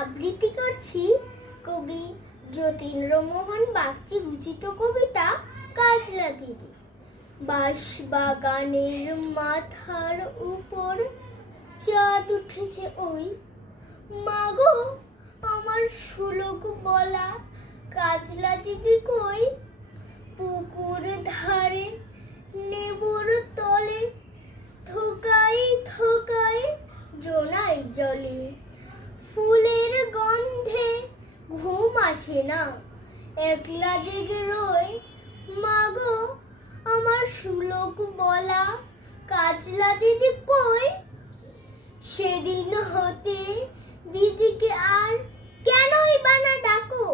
আবৃত্তি করছি কবি যতীন্দ্রমোহন বাগচি রচিত কবিতা কাজলা দিদি। বাঁশ বাগানের মাথার উপর চাঁদ উঠেছে ওই, মাগো আমার সুলোক বলা কাজলা দিদি কই? পুকুর ধারে নেবুর তলে থোকাই থোকাই জোনাই জলে, ফুলের গন্ধে ঘুম আসে না, একলা জেগে রই। মাগো আমার সুলোক বলা কাজলা দিদি কই? সেদিন হতে দিদিকে আর কেনই বানা ডাকো?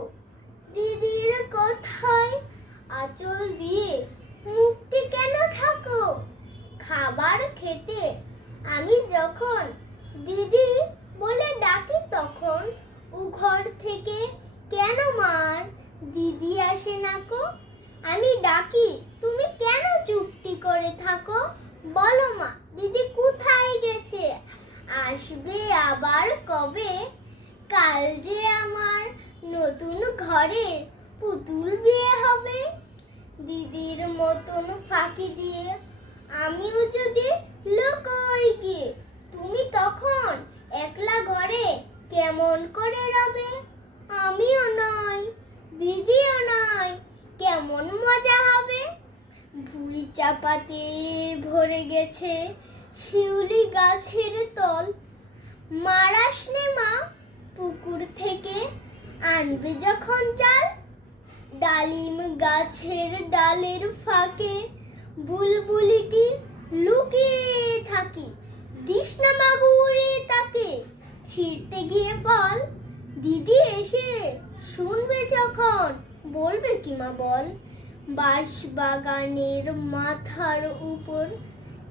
দিদির কথায় আঁচল দিয়ে মুক্তি কেন ঠাকো? খাবার খেতে আমি যখন দিদি বলে ডাকি তখন ঘর থেকে কেন মার দিদি আসে না কো? আমি ডাকি তুমি কেন চুপটি করে থাকো? বলো মা দিদি কোথায় গেছে? আসবে আবার কবে? কাল যে আমার নতুন ঘরে পুতুল বিয়ে হবে। দিদির মতন ফাঁকি দিয়ে আমিও যদি লুকোই গিয়ে, তুমি তখন একলা ঘরে কেমন করে রবে? আমিও নয় দিদিও নয়, কেমন মজা হবে? ভুঁই চাপাতে ভরে গেছে শিউলি গাছের তল, মারাস নে মা পুকুর থেকে আনবে যখন চাল। ডালিম গাছের ডালের ফাঁকে বুলবুলিটি লুকিয়ে থাকি, দিস না মাগো উড়ে তাকে ছিঁড়তে গিয়ে ফল। দিদি এসে শুনবে যখন বলবে কি মা বল? বাঁশ বাগানের মাথার উপর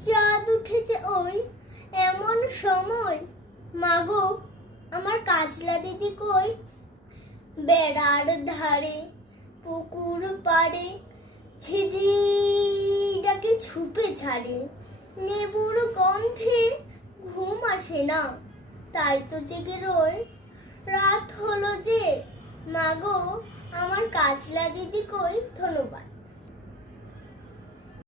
চাঁদ উঠেছে ওই, এমন সময় মাগো আমার কাজলা দিদি কই? বেড়ার ধারে পুকুর পাড়ে ঝিঝি ডাকে ছুপে ছাড়ে, নেবুর গন্ধে ঘুম আসে না, তাই তো জেগে রই। রাত হলো যে, মাগো আমার কাজলা দিদি কই? ধন্যবাদ।